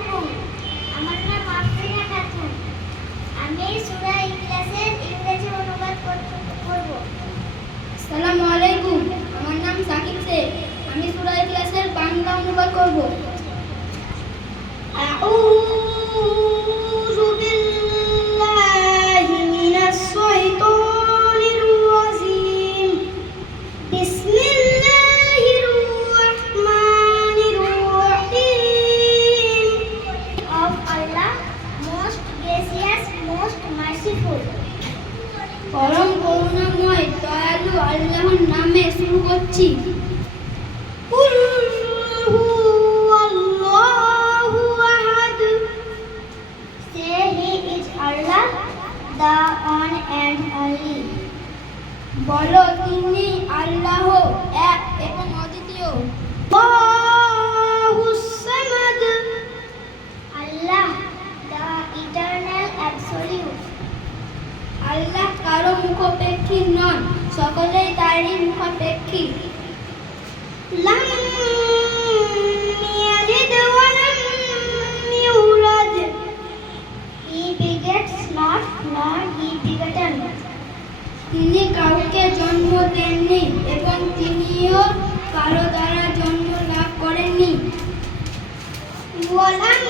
আমার নাম আফরিনা খাতুন। আমি সূরা ইখলাসের ইংরেজি অনুবাদ করব। আসসালামু আলাইকুম। আমার নাম সাকিব শেখ। আমি সূরা ইখলাসের বাংলা অনুবাদ করব। আউযু বিল্লাহি মিনাশ শাইতানির রাজিম। বিসমিল্লাহির রাহমানির রাহিম। Of Allah, most gracious, most merciful. পরম করুণাময় দয়ালু আল্লাহর নামে শুরু করছি। قل هو الله أحد. Say He is Allah, the one and only. বলো তিনি আল্লাহ এক এবং অদ্বিতীয়। Allahu Samad. Allah, the eternal absolute. আল্লাহ কারো মুখাপেক্ষী নন, সকলেই তারই মুখাপেক্ষী। Lam yalid wa lam yulad. He begets not, nor he begotten. তিনি কাউকে জন্ম দেননি এবং তিনিও কারো দ্বারা জন্ম লাভ করেননি। Wa lam